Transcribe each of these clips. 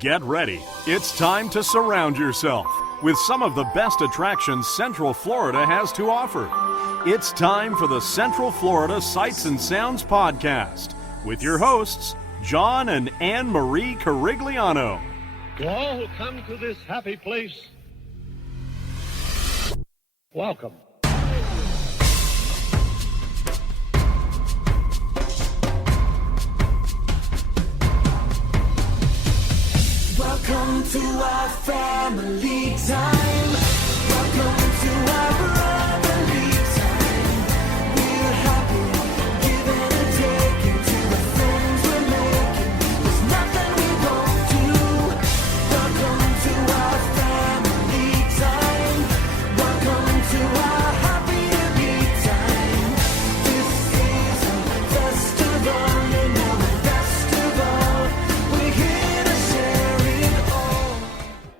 Get ready. It's time to surround yourself with some of the best attractions Central Florida has to offer. It's time for the Central Florida Sights and Sounds Podcast with your hosts, John and Anne Marie Carigliano. To all who come to this happy place, welcome. Welcome to our family time. Welcome to our brotherly time. We're happy, giving and taking to the friends we're making. There's nothing we won't do. Welcome to our family time. Welcome to our happy to be time. This is a festival, you know, the best of all. We're here to share it all.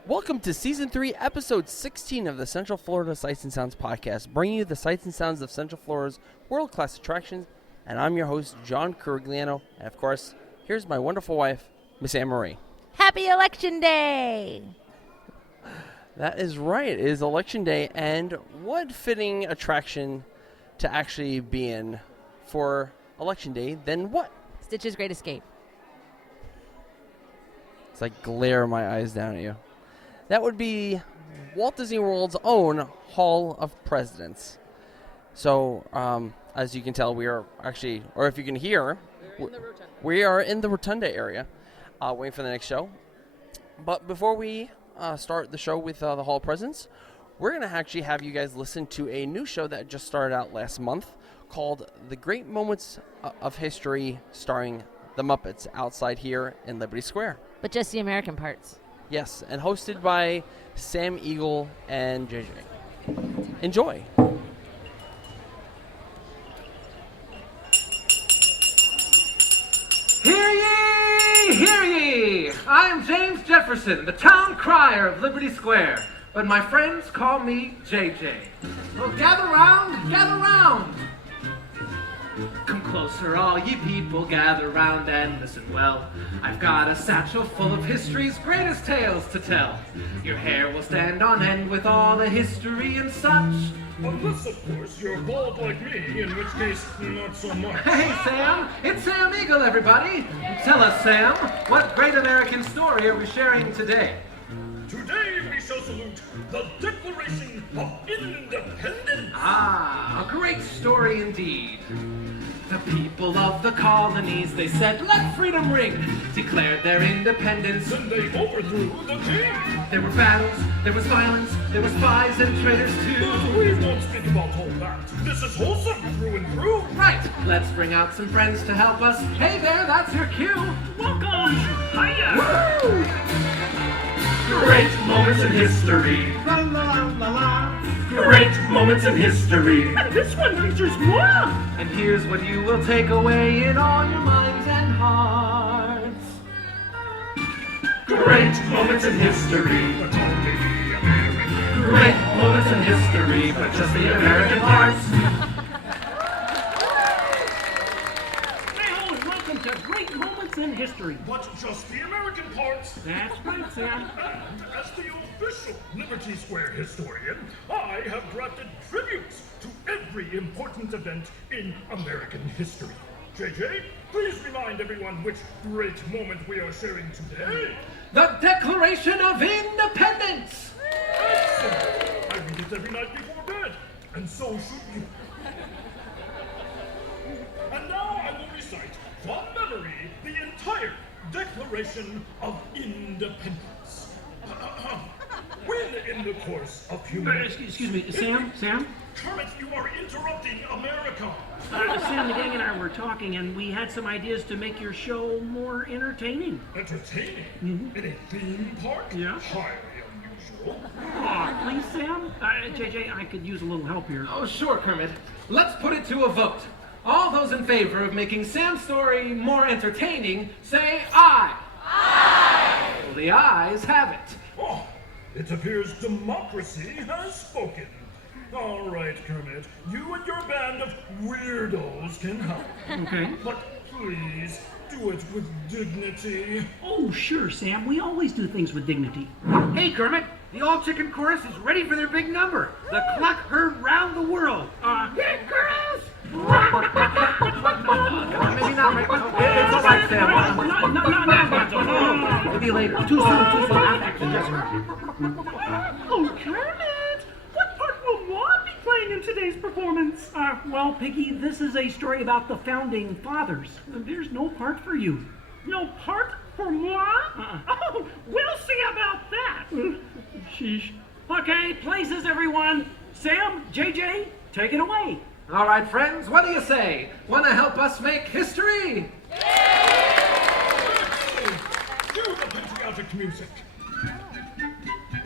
Welcome to Season 3, Episode 16 of the Central Florida Sights and Sounds Podcast, bringing you the sights and sounds of Central Florida's world-class attractions. And I'm your host, John Carigliano. And, of course, here's my wonderful wife, Miss Anne Marie. Happy Election Day! That is right. It is Election Day, and what fitting attraction to actually be in for Election Day than what? Stitch's Great Escape. It's like glare my eyes down at you. That would be Walt Disney World's own Hall of Presidents. So, as you can tell, we are actually, or if you can hear, we are in the Rotunda area, waiting for the next show. But before we start the show with the Hall of Presidents, we're going to actually have you guys listen to a new show that just started out last month called The Great Moments of History, starring the Muppets outside here in Liberty Square. But just the American parts. Yes, and hosted by Sam Eagle and JJ. Enjoy. Hear ye! Hear ye! I am James Jefferson, the town crier of Liberty Square, but my friends call me JJ. Well, gather round, gather round! Come closer, all ye people, gather round and listen well. I've got a satchel full of history's greatest tales to tell. Your hair will stand on end with all the history and such. Unless, of course, you're bald like me, in which case, not so much. Hey, Sam! It's Sam Eagle, everybody! Tell us, Sam, what great American story are we sharing today? Today we shall salute the Declaration of Independence. Ah, a great story indeed. The people of the colonies, they said, let freedom ring, declared their independence. Then they overthrew the king. There were battles, there was violence, there were spies and traitors But too. we won't speak about all that. This is wholesome through and through. Right, let's bring out some friends to help us. Hey there, that's your cue. Welcome! Hiya! Woo! Great moments in history. La la la la. Great moments in history. And this one features moi. And here's what you will take away in all your minds and hearts. Great moments in history. But only the American. Great moments in history, but just the American parts. Hey, welcome to Great Moments in History. But just the American parts. That's right, Sam. And as the official Liberty Square historian, I have drafted tributes to every important event in American history. JJ, please remind everyone which great moment we are sharing today. The Declaration of Independence. Excellent! I read it every night before bed, and so should you. And now I will recite from memory the entire Declaration of Independence. When in the course of human... Excuse me, Sam? Kermit, you are interrupting America. Sam, the gang and I were talking, and we had some ideas to make your show more entertaining. Entertaining? In a theme park? Yeah. Highly unusual. Aw, please, Sam? JJ, I could use a little help here. Oh, sure, Kermit. Let's put it to a vote. All those in favor of making Sam's story more entertaining, say aye. Aye! Well, the ayes have it. Oh, it appears democracy has spoken. All right, Kermit, you and your band of weirdos can help. Okay. But please, Do it with dignity. Oh, sure, Sam. We always do things with dignity. Hey, Kermit, the all-chicken chorus is ready for their big number. The cluck heard round the world. Big girls! Maybe not right now. It's all right, Sam. Maybe later. Too soon. After Jessica. Oh, Kermit! What part will Mom be playing in today's performance? Well, Piggy, this is a story about the founding fathers. There's no part for you. No part for moi? Oh, we'll see about that. Sheesh. Okay, places, everyone. Sam, JJ, take it away. All right, friends, what do you say? Want to help us make history? Cue the patriotic music.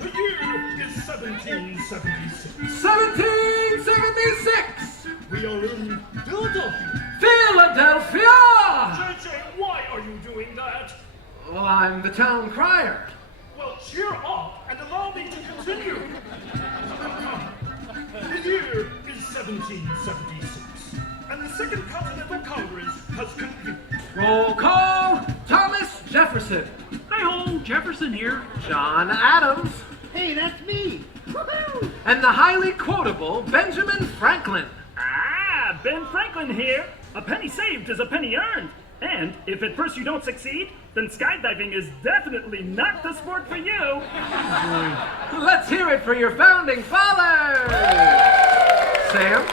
The year is 1776. 1776! We are in Philadelphia. Philadelphia! JJ, why are you doing that? Well, I'm the town crier. Well, cheer up and allow me to continue. The year is 1776, and the Second Continental Congress has convened. Roll call, Thomas Jefferson. Hi-ho, Jefferson here. John Adams. Hey, that's me. Woohoo! And the highly quotable Benjamin Franklin. Ah, Ben Franklin here. A penny saved is a penny earned. And if at first you don't succeed, then skydiving is definitely not the sport for you. Let's hear it for your founding fathers. Sam?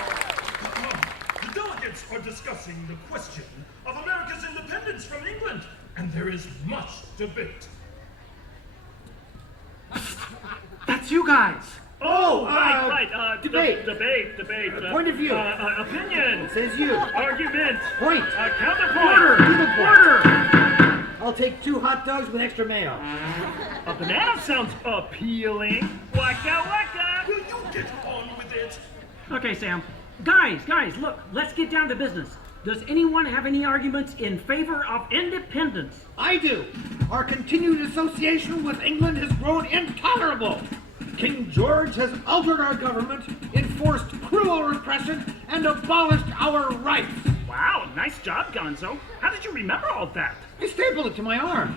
The delegates are discussing the question of America's independence from England, and there is much debate. That's you guys. Oh, right. debate. Debate. Point of view. Opinion. Says you. Argument. Point. Counterpoint. Order. I'll take 2 hot dogs with extra mayo. A banana sounds appealing. Waka waka. Will you get on with it? Okay, Sam. Guys, look, let's get down to business. Does anyone have any arguments in favor of independence? I do. Our continued association with England has grown intolerable. King George has altered our government, enforced cruel repression, and abolished our rights. Wow, nice job, Gonzo. How did you remember all that? I stapled it to my arm.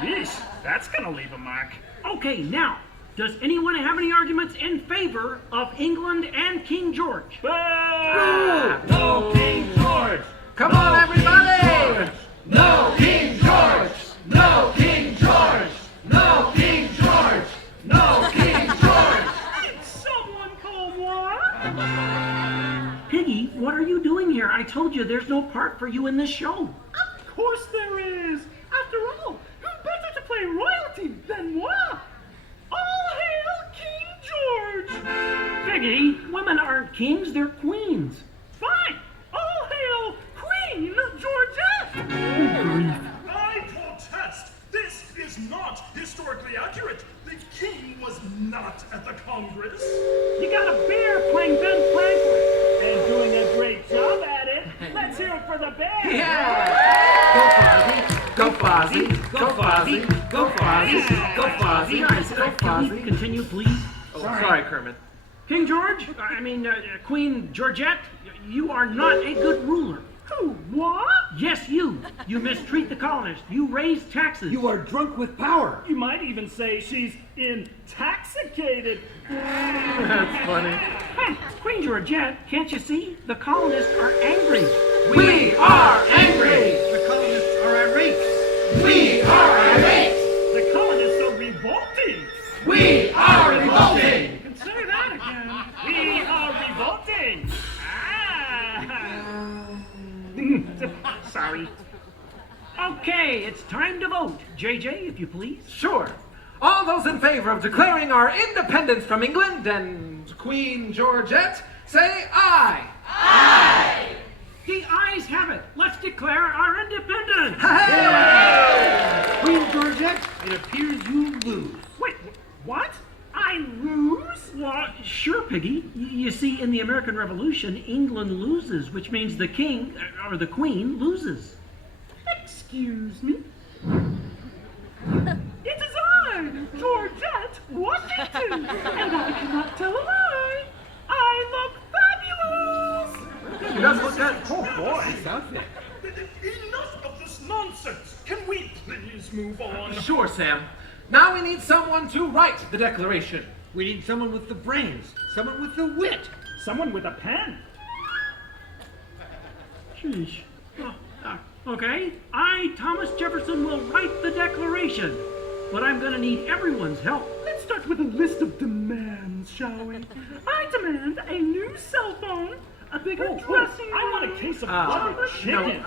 Yeesh, that's gonna leave a mark. Okay, now, does anyone have any arguments in favor of England and King George? No King George! Come on, everybody! No King George! No King George! No King George! No King George! Did someone call what? Piggy, what are you doing here? I told you there's no part for you in this show. Of course there is. After all, who better to play royalty than moi? All hail King George! Piggy, women aren't kings, they're queens. Fine. All hail Queen Georgette! I protest. This is not historically accurate. The king was not at the Congress. You got a bear playing Ben Franklin and doing a great job at it. Let's hear it for the bear. Yeah! Go Fozzie! Go Fozzie! Go Fozzie! Go Fozzie! Guys, Go can we Fozzie! continue, please? Oh, sorry, Kermit. King George, Queen Georgette, you are not a good ruler. Who? What? Yes, you. You mistreat the colonists. You raise taxes. You are drunk with power. You might even say she's intoxicated. That's funny. Hey, Queen Georgette, can't you see? The colonists are angry. We are angry! The colonists are irate. We are irate! The colonists are revolting. We are revolting! You can say that again. We are revolting. Ah. Sorry. Okay, it's time to vote. JJ, if you please. Sure. All those in favor of declaring our independence from England and Queen Georgette, say aye. Aye! The ayes have it. Let's declare our independence. Queen Georgette, it appears you lose. Wait, what? I lose? Well, sure, Piggy. You see, in the American Revolution, England loses, which means the king, or the queen, loses. Excuse me? It is I, Georgette Washington, and I cannot tell a lie. I look fabulous! She does look good. Oh boy, sounds it. Enough of Sure, Sam. Now we need someone to write the Declaration. We need someone with the brains, someone with the wit. Someone with a pen. Sheesh. Okay, I, Thomas Jefferson, will write the Declaration. But I'm gonna need everyone's help. Let's start with a list of demands, shall we? I demand a new cell phone, a bigger dressing room. I want a case of butter chicken.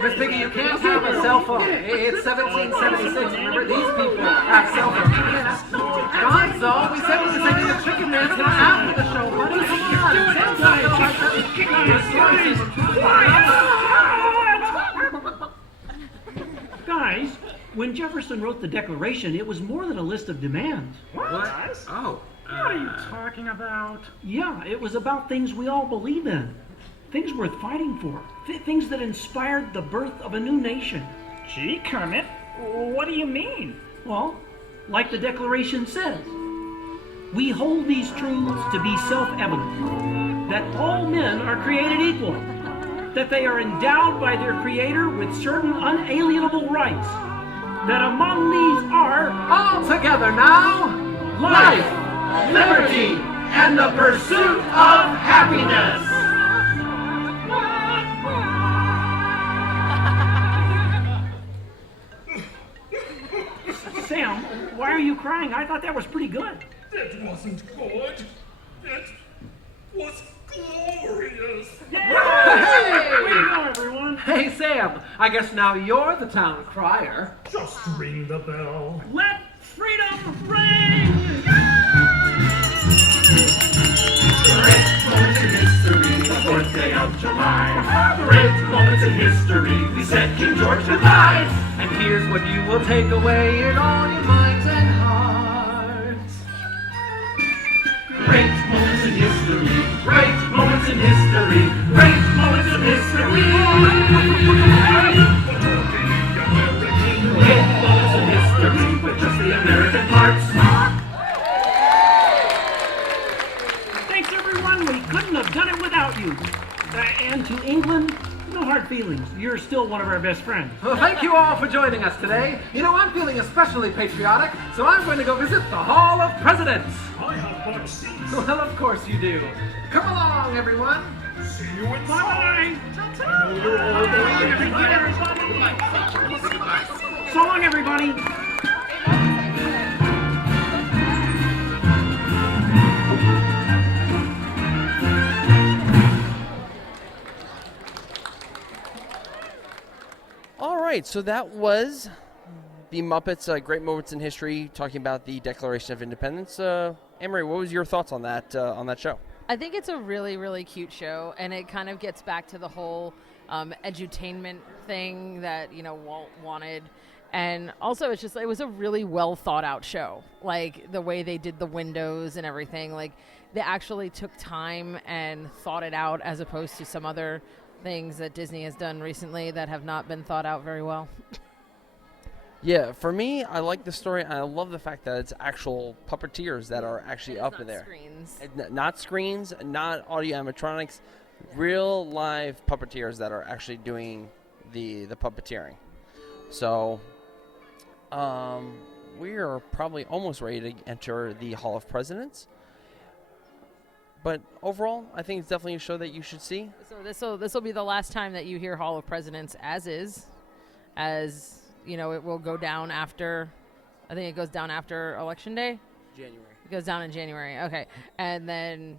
Miss Piggy, you can't have a cell phone. It's 1776. Remember, these people have cell phones. You can't. Gonzo, we said we were taking the chicken dance after the show, buddy. Guys, when Jefferson wrote the Declaration, it was more than a list of demands. What? Oh. What are you talking about? Yeah, it was about things we all believe in. Things worth fighting for. Things that inspired the birth of a new nation. Gee, Kermit, what do you mean? Well, like the Declaration says, we hold these truths to be self-evident, that all men are created equal, that they are endowed by their Creator with certain unalienable rights, that among these are All together now, life, liberty, and the pursuit of happiness. Sam, why are you crying? I thought that was pretty good. It wasn't good. It was glorious. Way to go, everyone. Hey, Sam, I guess now you're the town crier. Just ring the bell. Let freedom ring! Great moments in history, the 4th day of July. Great moments in history, we set King George to die. And here's what you will take away in all your minds and hearts. Great moments in history, great moments in history, great moments in history. Great moments in history, but just the American parts. Thanks, everyone. We couldn't have done it without you. And to England, no hard feelings. You're still one of our best friends. Well, thank you all for joining us today. You know, I'm feeling especially patriotic, so I'm going to go visit the Hall of Presidents. I have bought seats. Well, of course you do. Come along, everyone. See you inside. Bye. I know you're all going to So long, everybody. All right, so that was the Muppets' Great Moments in History, talking about the Declaration of Independence. Anne-Marie, what was your thoughts on that show? I think it's a really, really cute show, and it kind of gets back to the whole edutainment thing that, Walt wanted. And also, it was a really well thought out show. Like, the way they did the windows and everything. Like, they actually took time and thought it out, as opposed to some other things that Disney has done recently that have not been thought out very well. Yeah, for me, I like the story, and I love the fact that it's actual puppeteers that are actually up there. Screens. Not screens, not audio animatronics, real live puppeteers that are actually doing the puppeteering. So, we are probably almost ready to enter the Hall of Presidents. But overall, I think it's definitely a show that you should see. So this will be the last time that you hear Hall of Presidents as it will go down after. I think it goes down after Election Day. January. It goes down in January. Okay, and then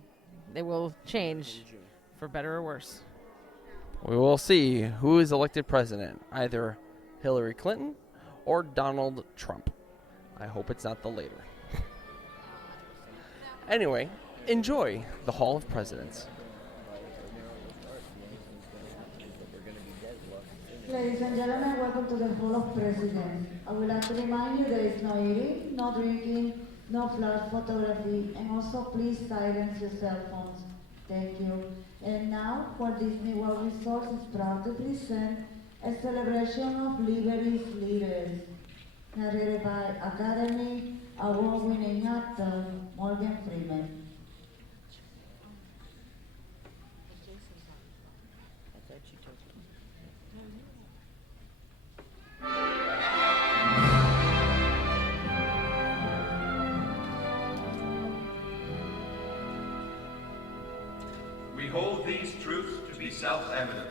they will change for better or worse. We will see who is elected president, either Hillary Clinton or Donald Trump. I hope it's not the later. Anyway, enjoy the Hall of Presidents. Ladies and gentlemen, welcome to the Hall of Presidents. I would like to remind you there is no eating, no drinking, no flash photography, and also please silence your cell phones. Thank you. And now, Walt Disney World Resort is proud to present a celebration of Liberty's leaders, narrated by Academy Award-winning actor Morgan Freeman. hold these truths to be self-evident.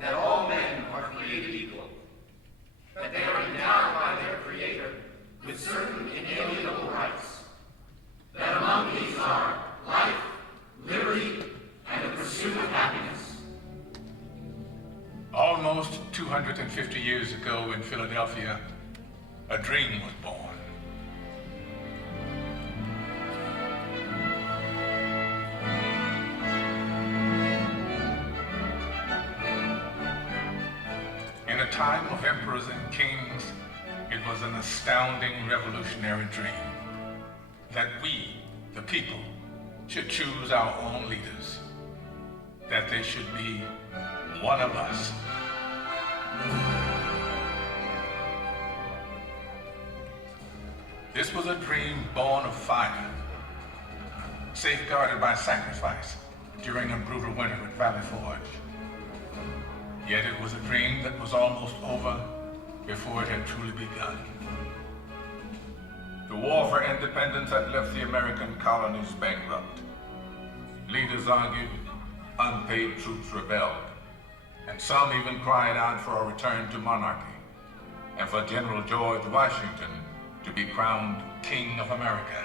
That all men are created equal. That they are endowed by their Creator with certain inalienable rights. That among these are life, liberty, and the pursuit of happiness. Almost 250 years ago in Philadelphia, a dream was born. In a time of emperors and kings, it was an astounding revolutionary dream that we, the people, should choose our own leaders, that they should be one of us. This was a dream born of fire, safeguarded by sacrifice during a brutal winter at Valley Forge. Yet it was a dream that was almost over before it had truly begun. The war for independence had left the American colonies bankrupt. Leaders argued, unpaid troops rebelled, and some even cried out for a return to monarchy and for General George Washington to be crowned King of America.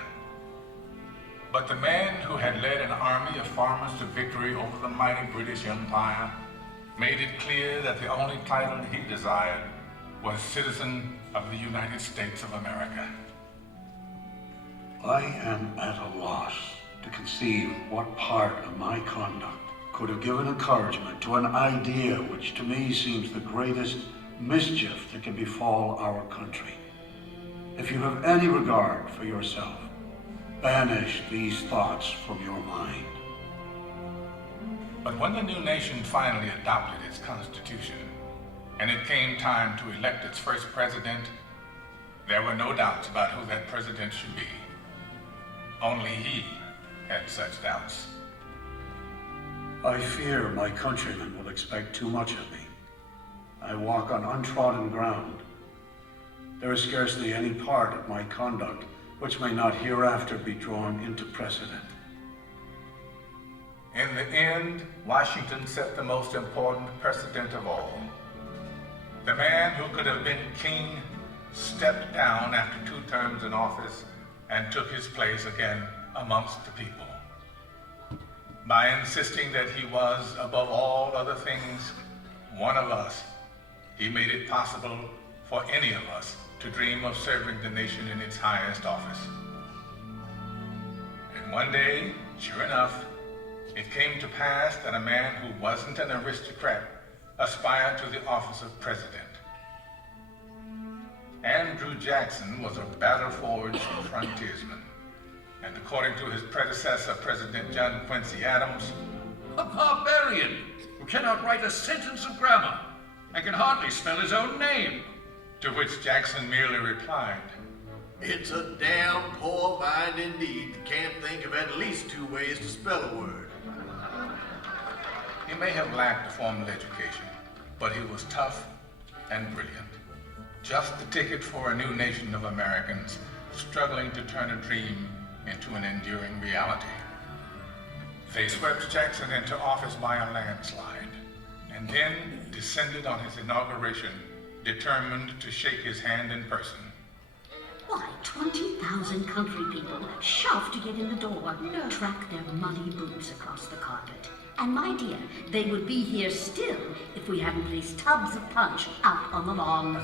But the man who had led an army of farmers to victory over the mighty British Empire made it clear that the only title he desired was citizen of the United States of America. I am at a loss to conceive what part of my conduct could have given encouragement to an idea which to me seems the greatest mischief that can befall our country. If you have any regard for yourself, banish these thoughts from your mind. But when the new nation finally adopted its constitution, and it came time to elect its first president, there were no doubts about who that president should be. Only he had such doubts. I fear my countrymen will expect too much of me. I walk on untrodden ground. There is scarcely any part of my conduct which may not hereafter be drawn into precedent. In the end, Washington set the most important precedent of all. The man who could have been king stepped down after 2 terms in office and took his place again amongst the people. By insisting that he was, above all other things, one of us, he made it possible for any of us to dream of serving the nation in its highest office. And one day, sure enough, it came to pass that a man who wasn't an aristocrat aspired to the office of president. Andrew Jackson was a battle-forged frontiersman, and according to his predecessor, President John Quincy Adams, a barbarian who cannot write a sentence of grammar and can hardly spell his own name. To which Jackson merely replied, "It's a damn poor mind indeed that can't think of at least 2 ways to spell a word." He may have lacked a formal education, but he was tough and brilliant. Just the ticket for a new nation of Americans struggling to turn a dream into an enduring reality. They swept Jackson into office by a landslide, and then descended on his inauguration, determined to shake his hand in person. Why, 20,000 country people shoved to get in the door, track their muddy boots across the carpet. And my dear, they would be here still if we hadn't placed tubs of punch out on the lawn.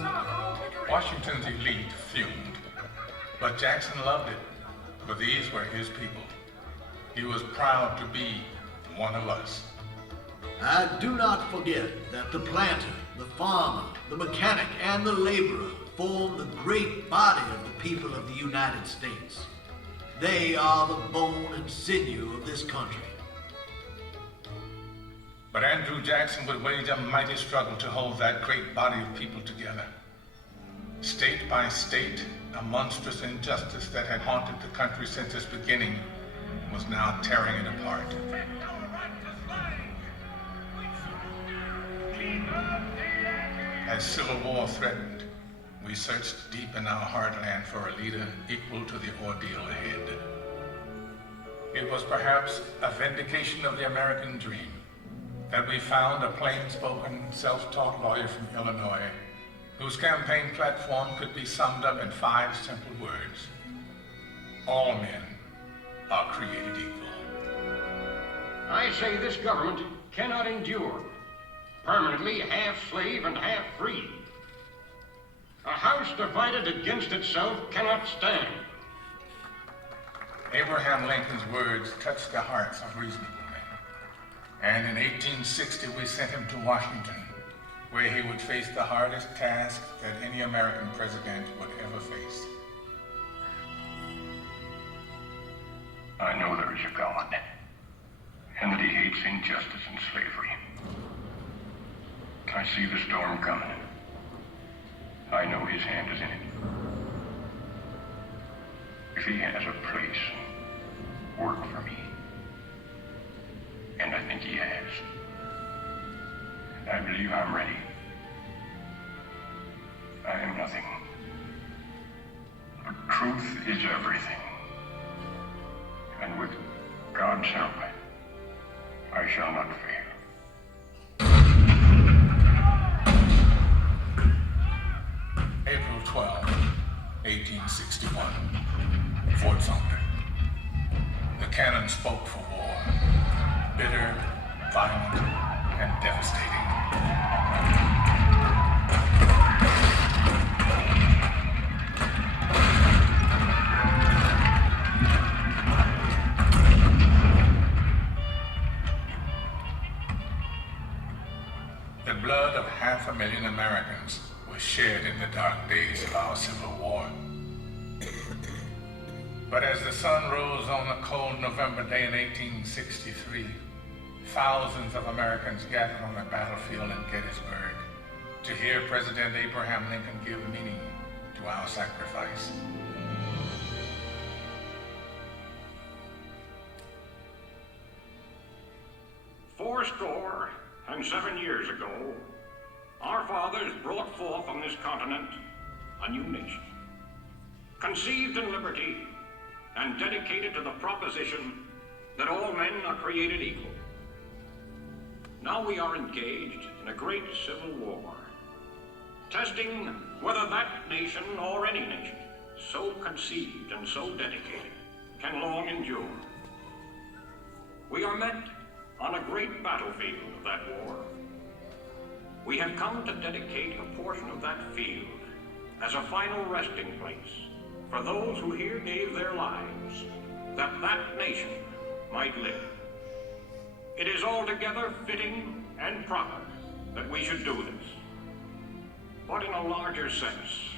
Washington's elite fumed, but Jackson loved it, for these were his people. He was proud to be one of us. I do not forget that the planter, the farmer, the mechanic, and the laborer form the great body of the people of the United States. They are the bone and sinew of this country. But Andrew Jackson would wage a mighty struggle to hold that great body of people together. State by state, a monstrous injustice that had haunted the country since its beginning was now tearing it apart. As civil war threatened, we searched deep in our heartland for a leader equal to the ordeal ahead. It was perhaps a vindication of the American dream that we found a plain-spoken, self-taught lawyer from Illinois whose campaign platform could be summed up in 5 simple words. All men are created equal. I say this government cannot endure, permanently half slave and half free. A house divided against itself cannot stand. Abraham Lincoln's words touched the hearts of reasonable men. And in 1860, we sent him to Washington, where he would face the hardest task that any American president would ever face. I know there is a God, and that he hates injustice and slavery. I see the storm coming. I know his hand is in it. If he has a place and work for me, and I think he has, I believe I'm ready. I am nothing, but truth is everything. And with God's help, I shall not fail. April 12, 1861, Fort Sumter. The cannon spoke for war, bitter, violent, and devastating. The blood of 500,000 Americans was shed in the dark days of our Civil War. But as the sun rose on a cold November day in 1863, thousands of Americans gathered on the battlefield in Gettysburg to hear President Abraham Lincoln give meaning to our sacrifice. "47 years ago, our fathers brought forth on this continent a new nation, conceived in liberty and dedicated to the proposition that all men are created equal. Now we are engaged in a great civil war, testing whether that nation or any nation so conceived and so dedicated can long endure. We are met on a great battlefield of that war. We have come to dedicate a portion of that field as a final resting place for those who here gave their lives, that that nation might live. It is altogether fitting and proper that we should do this. But in a larger sense,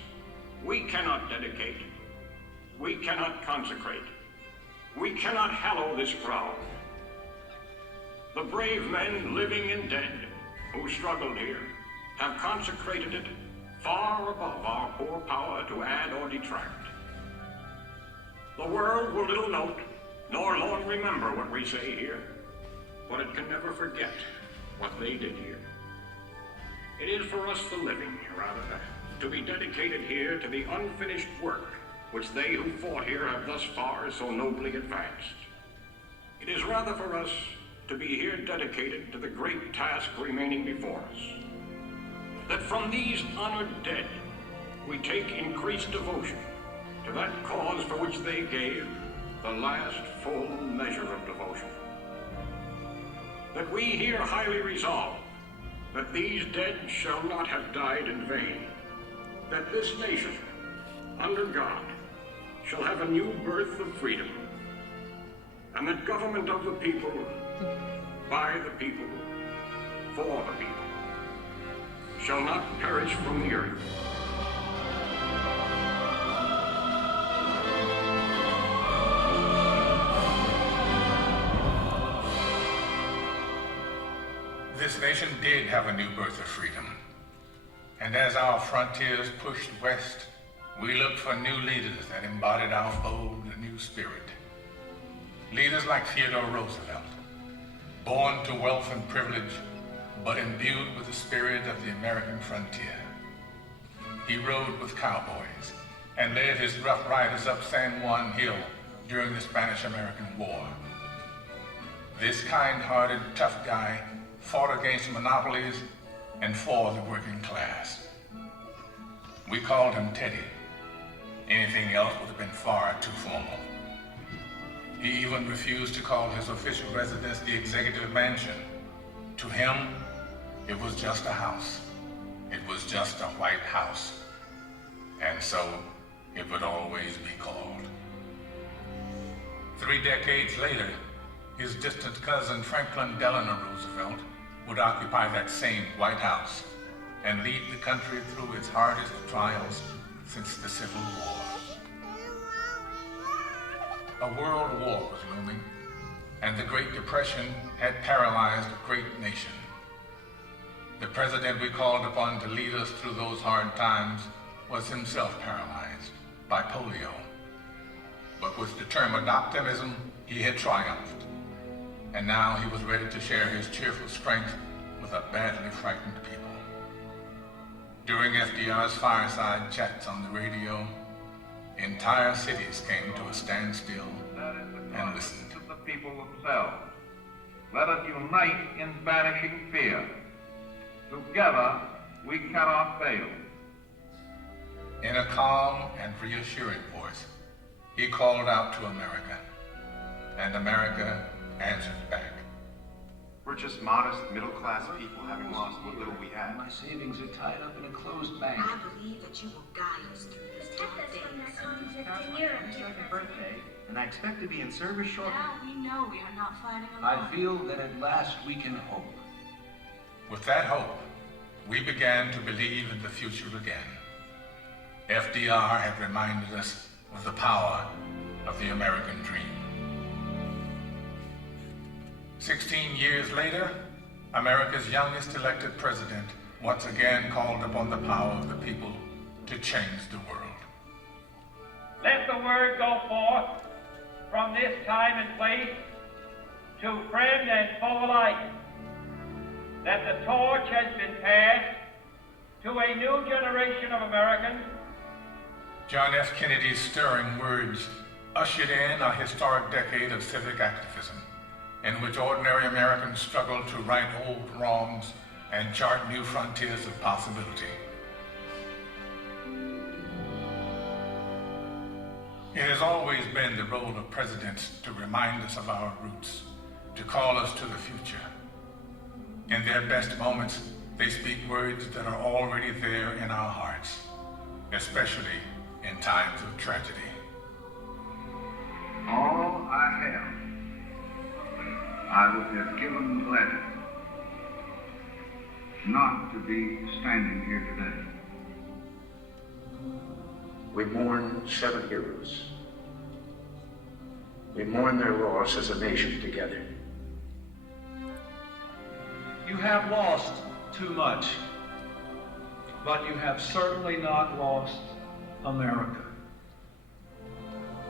we cannot dedicate, we cannot consecrate, we cannot hallow this ground. The brave men, living and dead, who struggled here, have consecrated it far above our poor power to add or detract. The world will little note, nor long remember what we say here, but it can never forget what they did here. It is for us the living, rather, to be dedicated here to the unfinished work which they who fought here have thus far so nobly advanced. It is rather for us to be here dedicated to the great task remaining before us, that from these honored dead we take increased devotion to that cause for which they gave the last full measure of devotion. That we here highly resolve that these dead shall not have died in vain, that this nation, under God, shall have a new birth of freedom, and that government of the people, by the people, for the people, shall not perish from the earth. This nation did have a new birth of freedom. And as our frontiers pushed west, we looked for new leaders that embodied our bold new spirit. Leaders like Theodore Roosevelt, born to wealth and privilege, but imbued with the spirit of the American frontier. He rode with cowboys and led his rough riders up San Juan Hill during the Spanish-American War. This kind-hearted, tough guy fought against monopolies and for the working class. We called him Teddy. Anything else would have been far too formal. He even refused to call his official residence the Executive Mansion. To him, it was just a house. It was just a White House. And so it would always be called. 3 decades later, his distant cousin Franklin Delano Roosevelt would occupy that same White House and lead the country through its hardest trials since the Civil War. A world war was looming, and the Great Depression had paralyzed a great nation. The president we called upon to lead us through those hard times was himself paralyzed by polio. But with determined optimism, he had triumphed. And now he was ready to share his cheerful strength with a badly frightened people. During FDR's fireside chats on the radio, entire cities came to a standstill and listened. To the people themselves. Let us unite in banishing fear. Together, we cannot fail. In a calm and reassuring voice, he called out to America, and America answered back. We're just modest, middle-class people having lost what little we had. My savings are tied up in a closed bank. I believe that you will guide us through this dark days. Birthday, and I expect to be in service shortly. Now we know we are not fighting alone. I feel that at last we can hope. With that hope, we began to believe in the future again. FDR had reminded us of the power of the American dream. 16 years later, America's youngest elected president once again called upon the power of the people to change the world. Let the word go forth from this time and place to friend and foe alike that the torch has been passed to a new generation of Americans. John F. Kennedy's stirring words ushered in a historic decade of civic activism, in which ordinary Americans struggled to right old wrongs and chart new frontiers of possibility. It has always been the role of presidents to remind us of our roots, to call us to the future. In their best moments, they speak words that are already there in our hearts, especially in times of tragedy. All I have, I would have given gladly not to be standing here today. We mourn 7 heroes. We mourn their loss as a nation together. You have lost too much, but you have certainly not lost America.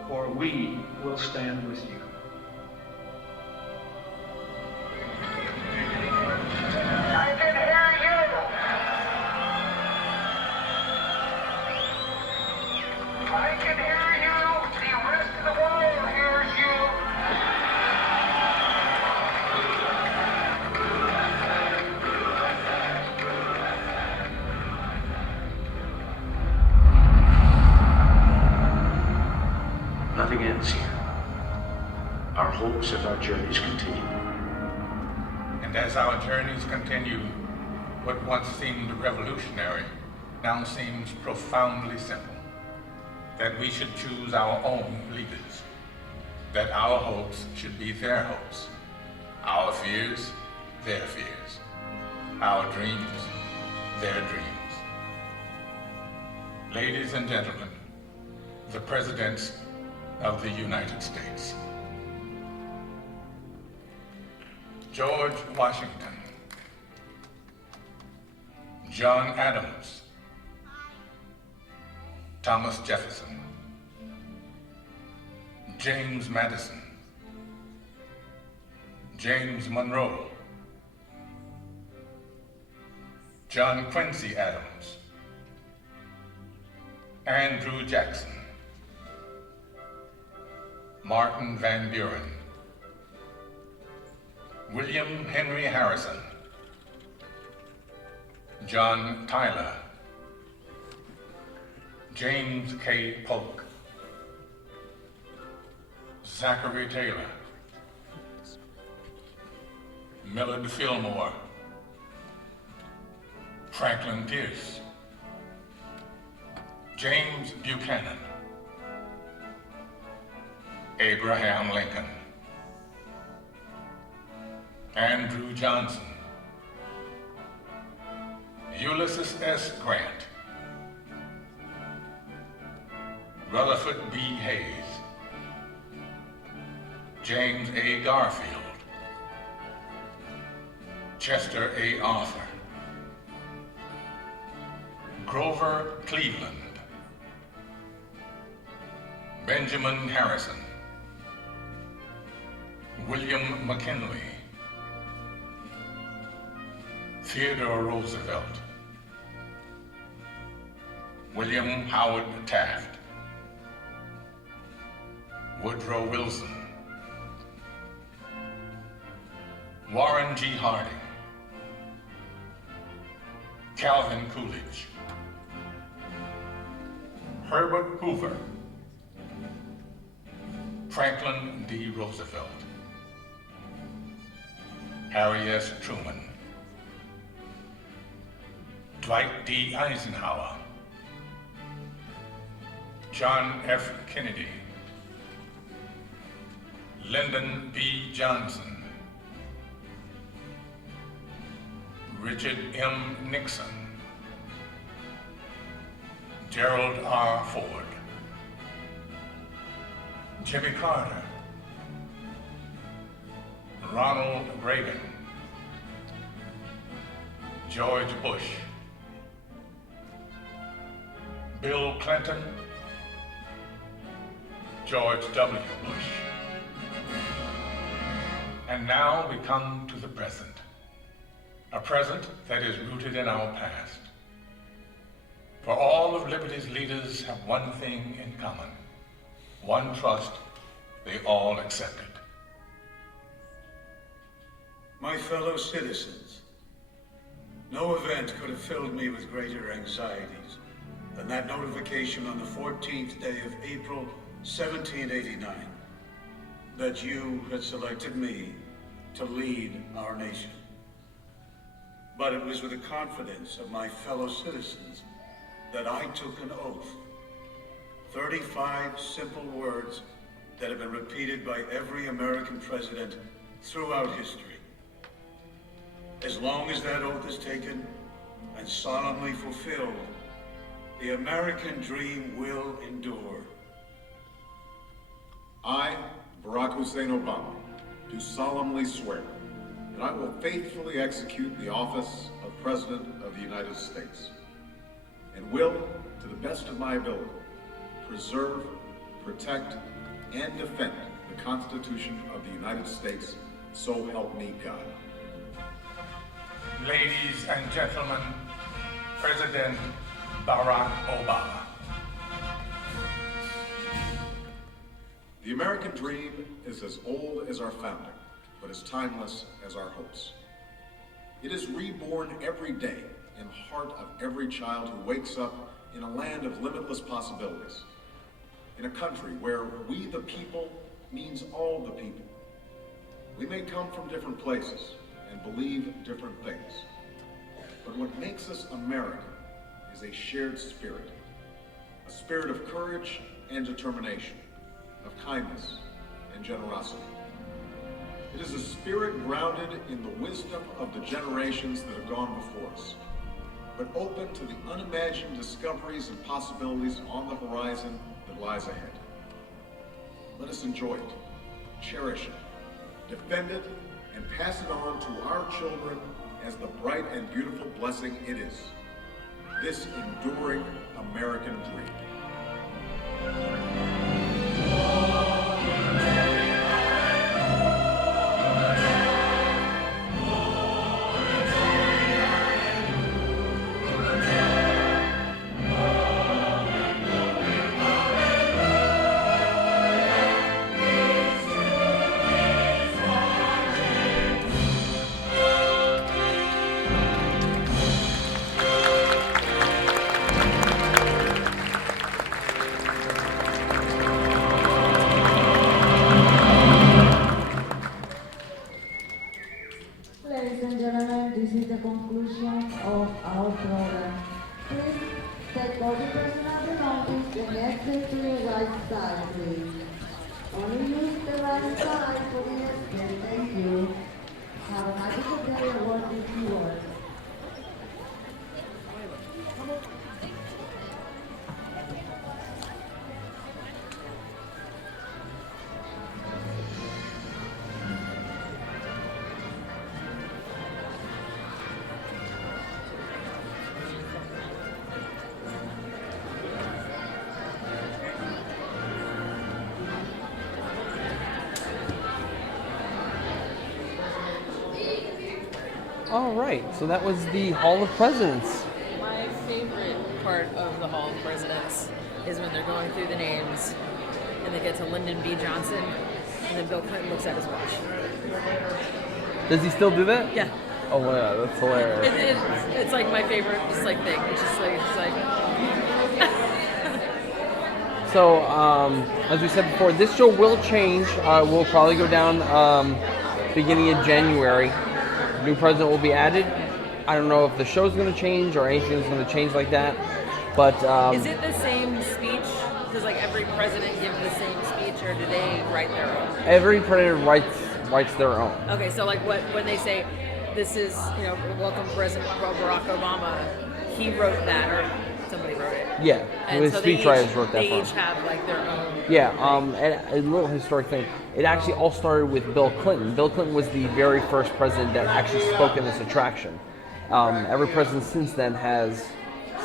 For we will stand with you. I can hear you! I can hear you! The rest of the world hears you! Nothing ends here. Our hopes and our journeys continue. And as our journeys continue, what once seemed revolutionary now seems profoundly simple. That we should choose our own leaders. That our hopes should be their hopes. Our fears, their fears. Our dreams, their dreams. Ladies and gentlemen, the Presidents of the United States. George Washington, John Adams, Thomas Jefferson, James Madison, James Monroe, John Quincy Adams, Andrew Jackson, Martin Van Buren, William Henry Harrison, John Tyler, James K. Polk, Zachary Taylor, Millard Fillmore, Franklin Pierce, James Buchanan, Abraham Lincoln, Andrew Johnson, Ulysses S. Grant, Rutherford B. Hayes, James A. Garfield, Chester A. Arthur, Grover Cleveland, Benjamin Harrison, William McKinley, Theodore Roosevelt, William Howard Taft, Woodrow Wilson, Warren G. Harding, Calvin Coolidge, Herbert Hoover, Franklin D. Roosevelt, Harry S. Truman, Dwight D. Eisenhower, John F. Kennedy, Lyndon B. Johnson, Richard M. Nixon, Gerald R. Ford, Jimmy Carter, Ronald Reagan, George Bush, Bill Clinton, George W. Bush. And now we come to the present, a present that is rooted in our past. For all of Liberty's leaders have one thing in common, one trust they all accepted. My fellow citizens, no event could have filled me with greater anxieties than that notification on the 14th day of April, 1789, that you had selected me to lead our nation. But it was with the confidence of my fellow citizens that I took an oath. 35 simple words that have been repeated by every American president throughout history. As long as that oath is taken and solemnly fulfilled, the American dream will endure. I, Barack Hussein Obama, do solemnly swear that I will faithfully execute the office of President of the United States and will, to the best of my ability, preserve, protect, and defend the Constitution of the United States, so help me God. Ladies and gentlemen, President Barack Obama. The American dream is as old as our founding, but as timeless as our hopes. It is reborn every day in the heart of every child who wakes up in a land of limitless possibilities, in a country where we the people means all the people. We may come from different places and believe different things, but what makes us American is a shared spirit, a spirit of courage and determination, of kindness and generosity. It is a spirit grounded in the wisdom of the generations that have gone before us, but open to the unimagined discoveries and possibilities on the horizon that lies ahead. Let us enjoy it, cherish it, defend it, and pass it on to our children as the bright and beautiful blessing it is. This enduring American dream. and exit to your right side, please. Only use the right side for the exit. Thank you. Have a magical day at Walt Disney World. All right, so that was the Hall of Presidents. My favorite part of the Hall of Presidents is when they're going through the names and they get to Lyndon B. Johnson and then Bill Clinton looks at his watch. Does he still do that? Yeah. Oh my god, that's hilarious. It's like my favorite just like thing. It's just like So, as we said before, this show will change. We'll probably go down beginning of January. New president will be added. I don't know if the show's going to change or anything's going to change like that. But is it the same speech? Does like every president give the same speech, or do they write their own? Every president writes their own. Okay, so like when they say, "This is welcome President Barack Obama," he wrote that, or somebody wrote it. Yeah, and his so speechwriters wrote that. They each have like their own. Yeah, and a little historic thing. It actually all started with Bill Clinton. Bill Clinton was the very first president that actually spoke in this attraction. Every president since then has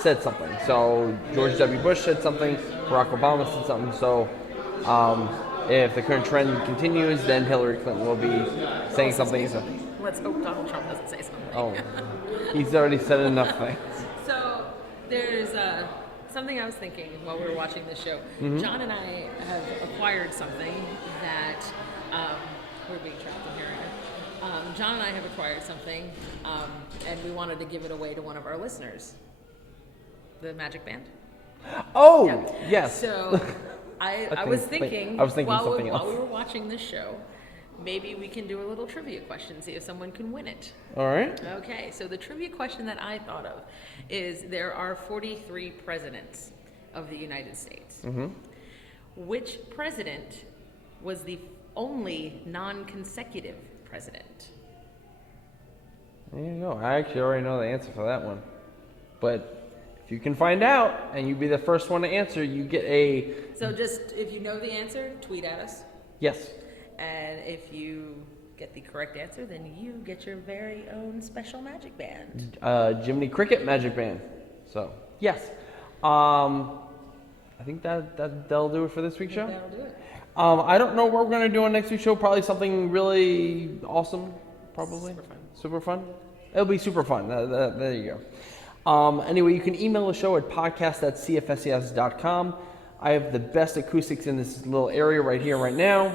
said something. So George W. Bush said something, Barack Obama said something. So if the current trend continues, then Hillary Clinton will be saying something. So. Let's hope Donald Trump doesn't say something. Oh, he's already said enough things. So there's something I was thinking while we were watching this show. Mm-hmm. John and I have acquired something that we're being trapped in here. John and I have acquired something, and we wanted to give it away to one of our listeners. The Magic Band. Oh, yeah. Yes. So I was thinking something else. while we were watching this show, maybe we can do a little trivia question, see if someone can win it. All right. Okay, so the trivia question that I thought of is there are 43 presidents of the United States. Mm-hmm. Which president was the only non-consecutive president? There you go. I actually already know the answer for that one. But if you can find out and you be the first one to answer, you get a... So just, if you know the answer, tweet at us. Yes. And if you get the correct answer, then you get your very own special magic band. Jiminy Cricket Magic Band. So, yes. I think that'll do it for this week's show. That'll do it. I don't know what we're going to do on next week's show. Probably something really awesome. Probably. Super fun. It'll be super fun. There you go. Anyway, you can email the show at podcast@cfses.com. I have the best acoustics in this little area right here, right now.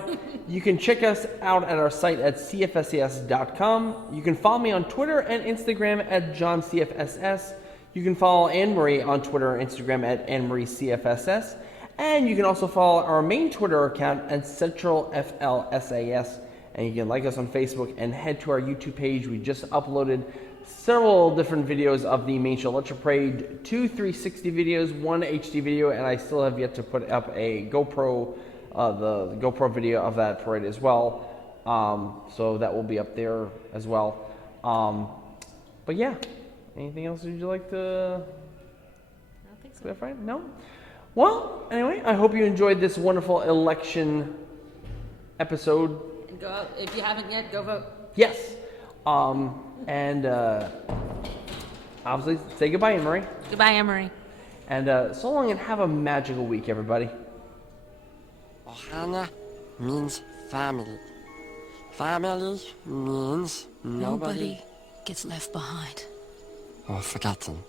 You can check us out at our site at cfses.com. You can follow me on Twitter and Instagram at JohnCFSS. You can follow Anne-Marie on Twitter and Instagram at AnneMarieCFSS. And you can also follow our main Twitter account at CentralFLSAS. And you can like us on Facebook and head to our YouTube page. We just uploaded several different videos of the main show Electra Parade, 2 360 videos, 1 HD video, and I still have yet to put up a GoPro, the GoPro video of that parade as well. So that will be up there as well. But yeah, anything else would you like to clarify? No? Well, anyway, I hope you enjoyed this wonderful election episode. And go out. If you haven't yet, go vote. Yes. And obviously, say goodbye, Anne-Marie. Goodbye, Anne-Marie. And so long and have a magical week, everybody. Ohana means family. Family means nobody gets left behind or forgotten.